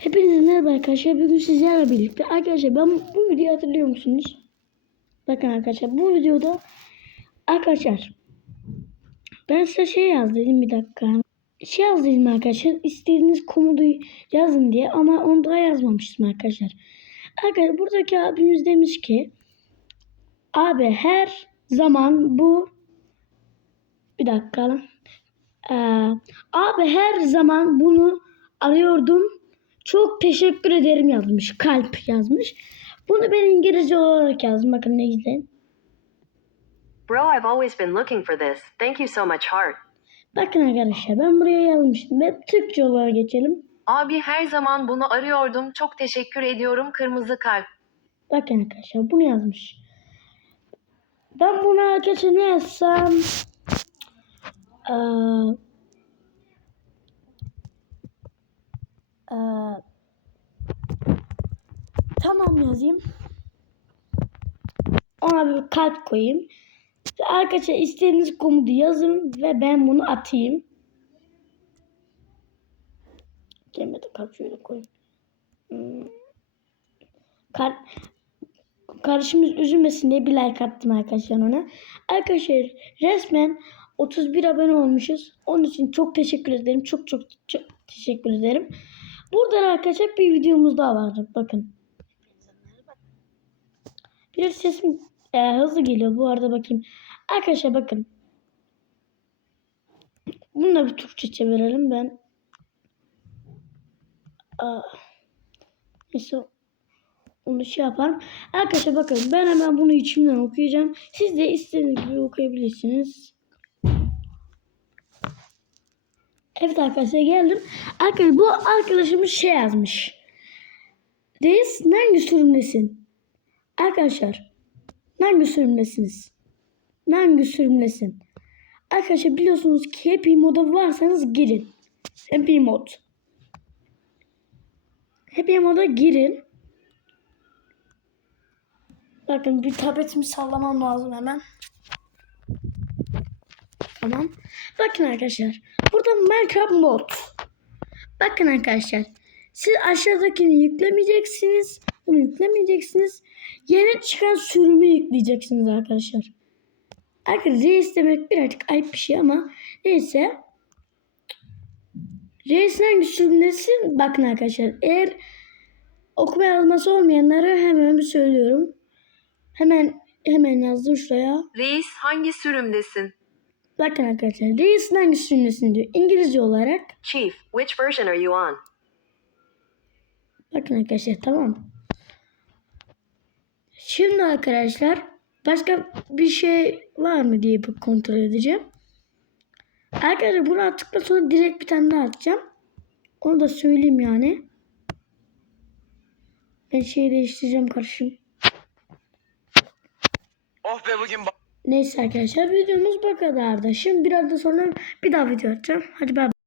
Hepinize merhaba arkadaşlar. Bugün sizlerle birlikte. Arkadaşlar ben bu videoyu hatırlıyor musunuz? Bakın arkadaşlar bu videoda arkadaşlar ben size şey yazdım bir dakika. Şey yazdım arkadaşlar. istediğiniz komodu yazın diye ama onu daha yazmamıştım arkadaşlar. Arkadaşlar buradaki abimiz demiş ki abi her zaman bu bir dakika. Ee, abi her zaman bunu arıyordum. Çok teşekkür ederim yazmış. Kalp yazmış. Bunu ben İngilizce olarak yazdım. Bakın ne izleyin. Bro, I've always been looking for this. Thank you so much, Heart. Bakın arkadaşlar ben buraya yazmıştım. Ve Türkçe olarak geçelim. Abi her zaman bunu arıyordum. Çok teşekkür ediyorum. Kırmızı kalp. Bakın arkadaşlar bunu yazmış. Ben buna arkadaşlar ne yazsam? Ee, ee, tamam yazayım. Ona bir kalp koyayım. Arkadaşlar istediğiniz komutu yazın ve ben bunu atayım. Gelmedi kalp şöyle koyayım. Hmm. Kar kardeşimiz üzülmesin diye bir like attım arkadaşlar ona. Arkadaşlar resmen 31 abone olmuşuz. Onun için çok teşekkür ederim. Çok çok çok teşekkür ederim. Burada arkadaşlar bir videomuz daha vardı. Bakın. Bir sesim e, hızlı geliyor. Bu arada bakayım. Arkadaşlar bakın. Bunu da bir Türkçe çevirelim ben. Aa, neyse onu şey yaparım. Arkadaşlar bakın ben hemen bunu içimden okuyacağım. Siz de istediğiniz gibi okuyabilirsiniz. Evet arkadaşlar geldim. Arkadaşlar bu arkadaşımız şey yazmış. Reis hangi sürümdesin? Arkadaşlar hangi sürümdesiniz? Hangi sürümdesin? Arkadaşlar biliyorsunuz ki Happy Mod'a varsanız girin. Happy Mod. Happy Mod'a girin. Bakın bir tabletimi sallamam lazım hemen. Tamam. Bakın arkadaşlar. Burada Minecraft mod. Bakın arkadaşlar. Siz aşağıdakini yüklemeyeceksiniz. Bunu yüklemeyeceksiniz. Yeni çıkan sürümü yükleyeceksiniz arkadaşlar. Arkadaşlar reis demek birazcık ayıp bir şey ama neyse. Reisin hangi sürümdesin? Bakın arkadaşlar. Eğer okuma yazması olmayanları hemen bir söylüyorum. Hemen hemen yazdım şuraya. Reis hangi sürümdesin? Bakın arkadaşlar reisin hangi sürümdesin diyor. İngilizce olarak. Chief, which version are you on? Bakın arkadaşlar tamam. Şimdi arkadaşlar başka bir şey var mı diye bir kontrol edeceğim. Arkadaşlar bunu attıktan sonra direkt bir tane daha atacağım. Onu da söyleyeyim yani. Ben şeyi değiştireceğim kardeşim. Oh be bugün Neyse arkadaşlar videomuz bu kadardı. Şimdi biraz da sonra bir daha video atacağım. Hadi bay bay.